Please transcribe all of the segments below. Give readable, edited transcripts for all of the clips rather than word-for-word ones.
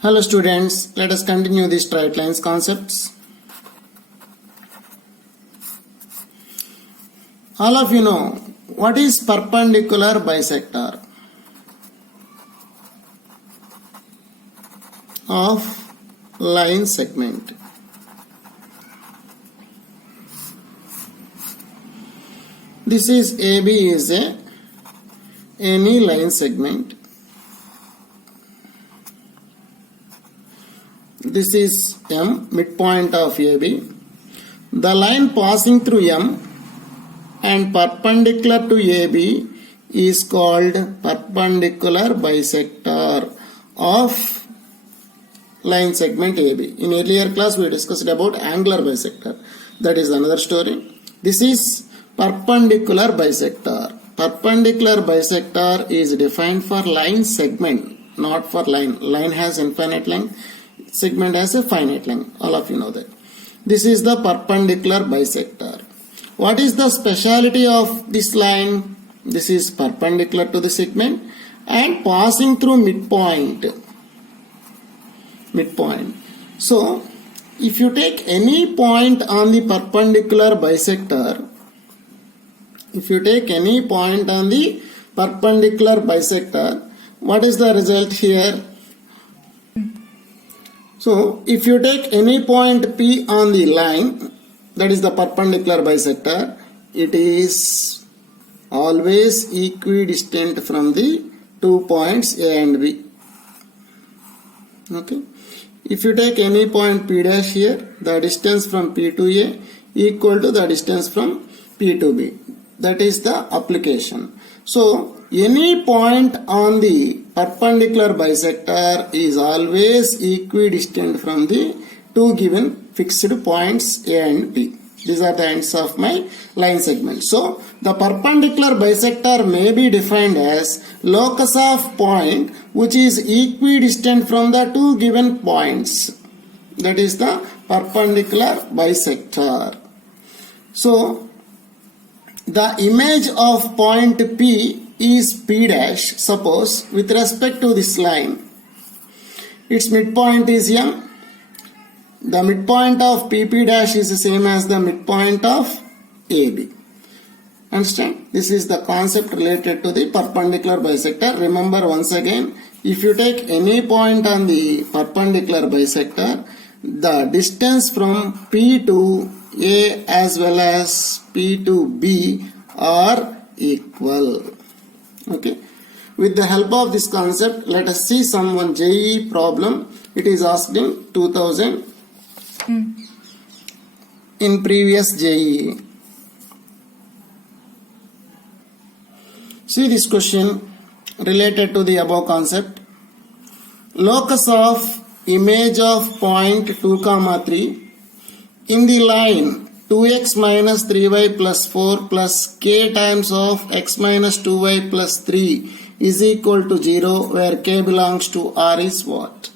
Hello students, let us continue these straight lines concepts. All of you know what is perpendicular bisector of line segment. This is AB is any line segment. This is M, midpoint of AB. The line passing through M and perpendicular to AB is called perpendicular bisector of line segment AB. In earlier class we discussed about angular bisector. That is another story. This is perpendicular bisector. Perpendicular bisector is defined for line segment, not for line. Line has infinite length. Segment has a finite length. All of you know that. This is the perpendicular bisector. What is the speciality of this line? This is perpendicular to the segment and passing through midpoint. So, if you take any point on the perpendicular bisector, what is the result here? So, if you take any point P on the line, that is the perpendicular bisector, it is always equidistant from the 2 points A and B. Okay. If you take any point P dash here, the distance from P to A equal to the distance from P to B. That is the application. So, any point on the perpendicular bisector is always equidistant from the two given fixed points A and B. These are the ends of my line segment. So, the perpendicular bisector may be defined as locus of point which is equidistant from the two given points. That is the perpendicular bisector. So, the image of point P is P dash. Suppose with respect to this line, its midpoint is M. The midpoint of PP dash is the same as the midpoint of AB. Understand? This is the concept related to the perpendicular bisector. Remember once again, if you take any point on the perpendicular bisector, the distance from P to A as well as P to B are equal. Okay. With the help of this concept, let us see one JEE problem. It is asked in 2000 in previous JEE. See this question related to the above concept. Locus of image of point 2, 3 in the line 2x minus 3y plus 4 plus k times of x minus 2y plus 3 is equal to 0 where k belongs to R is what?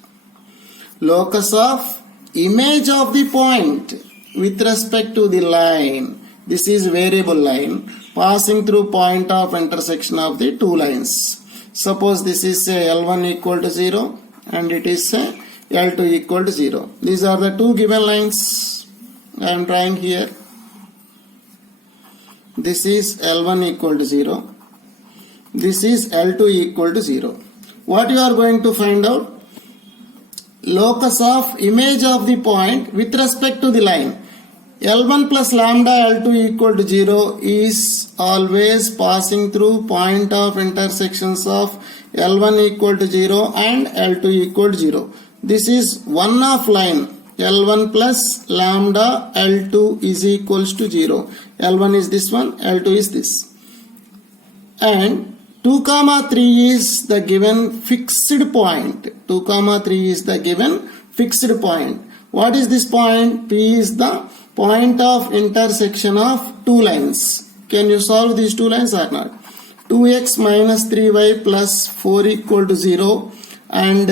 Locus of image of the point with respect to the line. This is variable line passing through point of intersection of the two lines. Suppose this is say L1 equal to 0 and it is say L2 equal to 0. These are the two given lines I am drawing here. This is L1 equal to 0. This is L2 equal to 0. What you are going to find out? Locus of image of the point with respect to the line. L1 plus lambda L2 equal to 0 is always passing through point of intersections of L1 equal to 0 and L2 equal to 0. This is one of line. L1 plus lambda L2 is equals to 0. L1 is this one, L2 is this. And 2, 3 is the given fixed point. 2, 3 is the given fixed point. What is this point? P is the point of intersection of two lines. Can you solve these two lines or not? 2x minus 3y plus 4 equal to 0 and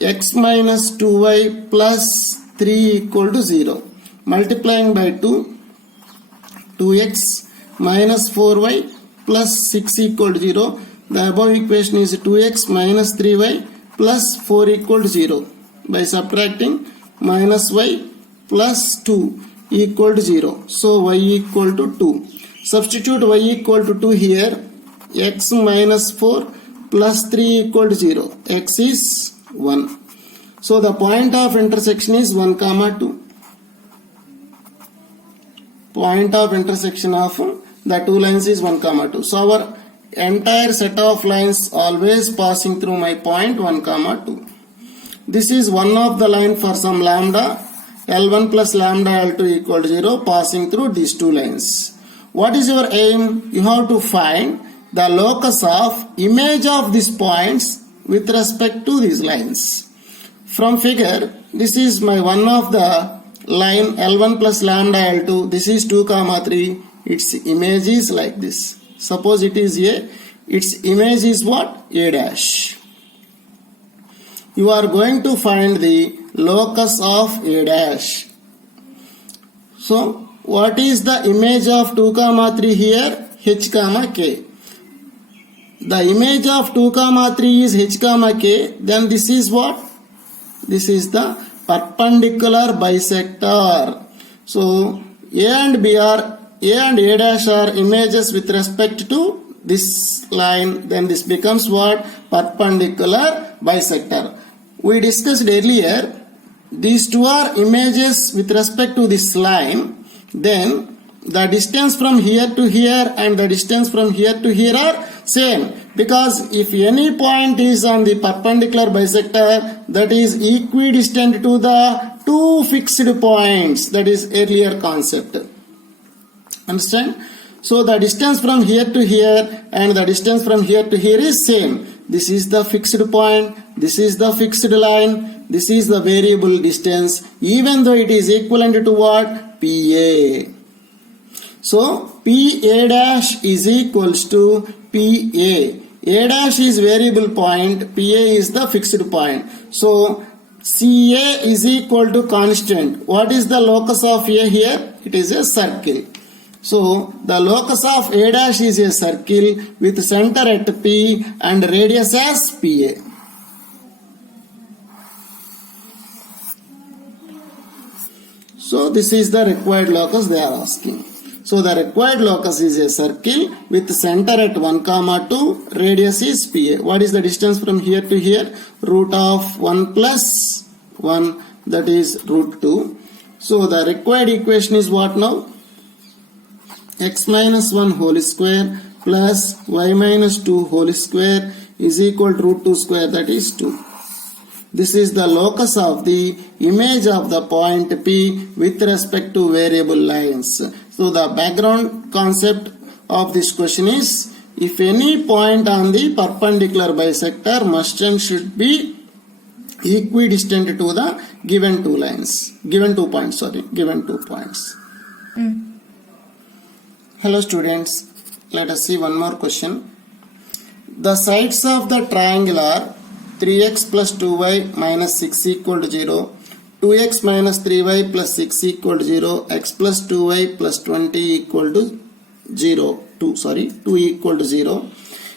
x minus 2y plus 3 equal to 0. Multiplying by 2, 2x minus 4y plus 6 equal to 0. The above equation is 2x minus 3y plus 4 equal to 0. by subtracting minus y plus 2 equal to 0. So y equal to 2. Substitute y equal to 2 here. X minus 4 plus 3 equal to 0. X is 1. So the point of intersection is 1 comma 2. Point of intersection of the two lines is 1 comma 2. So our entire set of lines always passing through my point 1 comma 2. This is one of the line for some lambda L1 plus lambda L2 equal to 0 passing through these two lines. What is your aim? You have to find the locus of image of these points with respect to these lines. From figure, this is my one of the line L1 plus lambda L2. This is 2 comma 3. Its image is like this. Suppose it is A. Its image is what? A dash. You are going to find the locus of A dash. So, what is the image of 2 comma 3 here? H comma K. The image of 2 comma 3 is H comma K. Then this is what? This is the perpendicular bisector. So, A and B are A and A dash are images with respect to this line. Then this becomes what? Perpendicular bisector. We discussed earlier, these two are images with respect to this line. Then the distance from here to here and the distance from here to here are same. Because if any point is on the perpendicular bisector, that is equidistant to the two fixed points. That is earlier concept. Understand? So the distance from here to here and the distance from here to here is same. This is the fixed point. This is the fixed line. This is the variable distance. Even though it is equivalent to what? PA. So PA dash is equals to PA. A dash is variable point. PA is the fixed point. So CA is equal to constant. What is the locus of A here? It is a circle. So the locus of A dash is a circle with center at P and radius as PA. So this is the required locus they are asking. So the required locus is a circle with center at 1 comma 2, radius is PA. What is the distance from here to here? Root of 1 plus 1, that is root 2. So the required equation is what now? X minus 1 whole square plus y minus 2 whole square is equal to root 2 square, that is 2. This is the locus of the image of the point P with respect to variable lines. So the background concept of this question is, if any point on the perpendicular bisector must and should be equidistant to the given two points. Hello students, let us see one more question. The sides of the triangle are 3x plus 2y minus 6 equal to 0, 2x minus 3y plus 6 equal to 0, x plus 2y plus 20 equal to 2 equal to 0.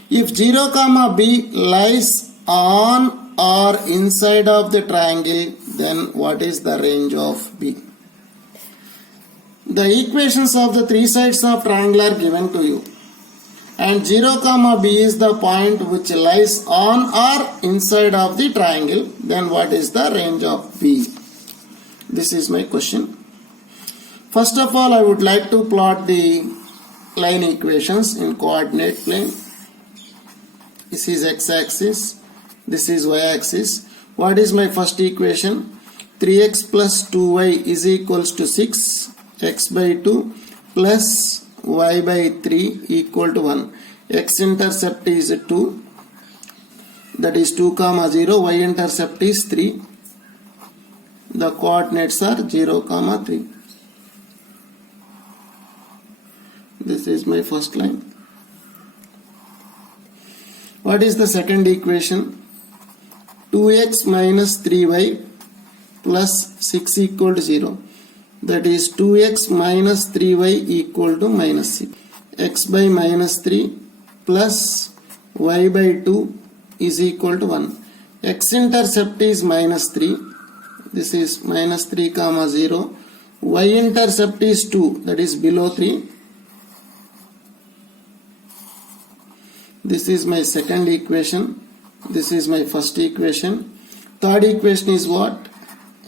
If 0 comma b lies on or inside of the triangle, then what is the range of b? The equations of the three sides of triangle are given to you. And 0 comma b is the point which lies on or inside of the triangle. Then what is the range of b? This is my question. First of all, I would like to plot the line equations in coordinate plane. This is x-axis. This is y-axis. What is my first equation? 3x plus 2y is equals to 6. X by 2 plus y by 3 equal to 1. X intercept is 2, that is 2 comma 0. Y intercept is 3. The coordinates are 0 comma 3. This is my first line. What is the second equation? 2x minus 3y plus 6 equal to 0. That is 2x minus 3y equal to minus 6. X by minus 3 plus y by 2 is equal to 1. X intercept is minus 3. This is minus 3 comma 0. Y-intercept is 2, that is below 3. This is my second equation. This is my first equation. Third equation is what?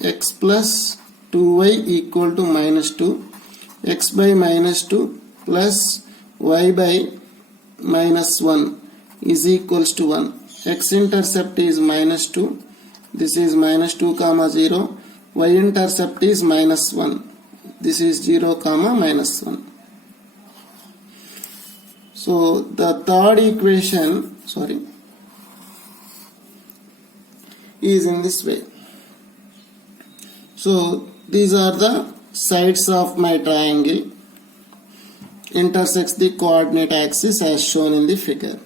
X plus 2y equal to minus 2. X by minus 2 plus y by minus 1 is equals to 1. X-intercept is minus 2. This is minus 2 comma 0. Y-intercept is minus 1. This is 0 comma minus 1. So the third equation, is in this way. So these are the sides of my triangle. Intersects the coordinate axis as shown in the figure.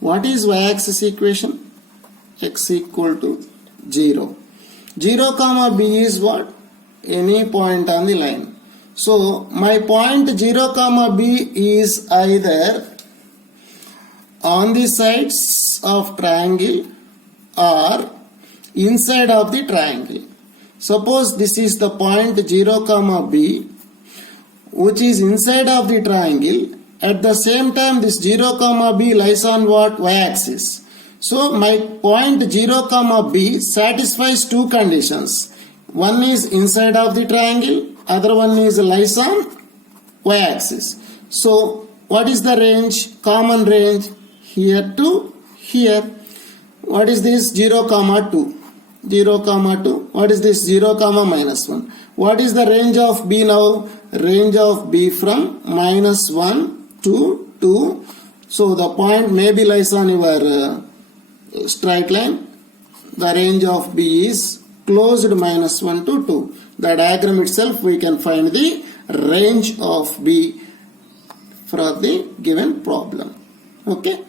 What is y-axis equation? X equal to 0. 0 comma b is what? Any point on the line. So my point 0 comma b is either on the sides of triangle or inside of the triangle. Suppose this is the point 0 comma b, which is inside of the triangle. At the same time, this 0 comma b lies on what? Y-axis. So my point 0 comma b satisfies two conditions. One is inside of the triangle, other one is lies on y-axis. So what is the range? Common range here to here. What is this? 0 comma 2. 0 comma 2. What is this? 0 comma minus 1. What is the range of b now? Range of b from minus 1 to 2. So the point maybe lies on your straight line. The range of b is closed minus 1 to 2. The diagram itself we can find the range of b for the given problem. Okay.